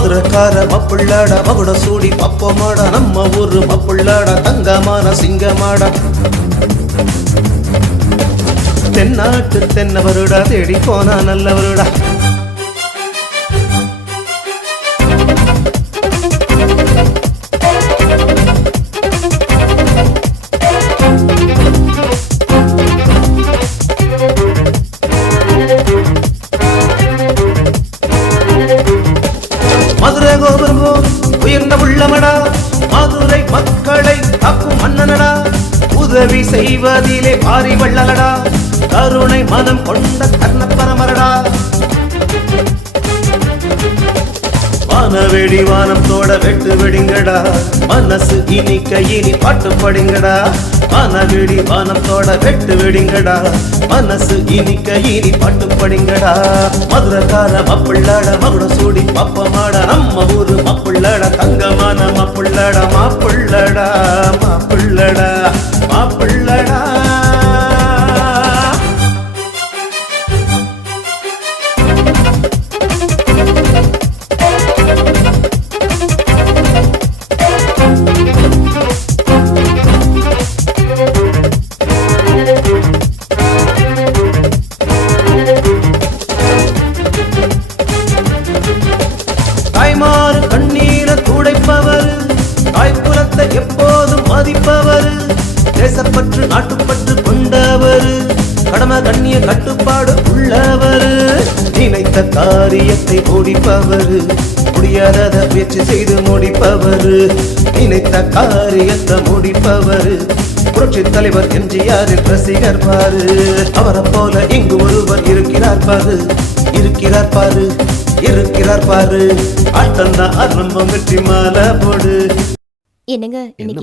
மதுரக்கார மப்புள்ளாட மகுட சூடி பப்பமாட நம்ம ஊரு மப்புள்ளாட தங்கமான சிங்கமாட தென்னாட்டு தென்னவருடா தேடி போனா நல்லவருடா மதுரை கோபுரம் உயர்ந்த உள்ளமடா மதுரை மக்களை காக்கும் மன்னனடா உதவி செய்வதிலே பாரி வள்ளலடா கருணை மனம் கொண்ட கர்ண பரமரடா வானவெடி வானம் தோட வெட்டு வெடிங்கடா மனசு இனிக்க இனி பாட்டு படிங்கடா வானவெடி வானம் தோட வெட்டு வெடிங்கடா மனசு இனிக்க இனி பாட்டு படிங்கடா மதுரக்கார மப்புள்ளாட மகுட சூடி பப்பமாட நம்ம ஊரு மப்புள்ளாட தங்கமான மப்புள்ளாட மாப்புள்ளடா மாப்புள்ளடா மாப்புள்ளடா தாய்மாறு கண்ணீரை துடைப்பவர் தாய்ப்புலத்தை எப்போதும் மதிப்பவர் தேசப்பற்று நாட்டுப்பற்று கொண்டவர் கடமை கண்ணிய கட்டுப்பாடு உள்ளவர் நினைத்த காரியத்தை முடிப்பவர் முடியாதத முயற்சி செய்து முடிப்பவர் நினைத்த காரியத்தை முடிப்பவர் புரட்சி தலைவர் எம்ஜிஆர் ரசிகர் பாரு அவரை போல இங்கு ஒருவர் இருக்கிறார் பாரு இருக்கிறார் பாரு இருக்கிறார் பாரு ஆட்டம் தான் ஆரம்பம் வெற்றி மாலை போடு என்னங்க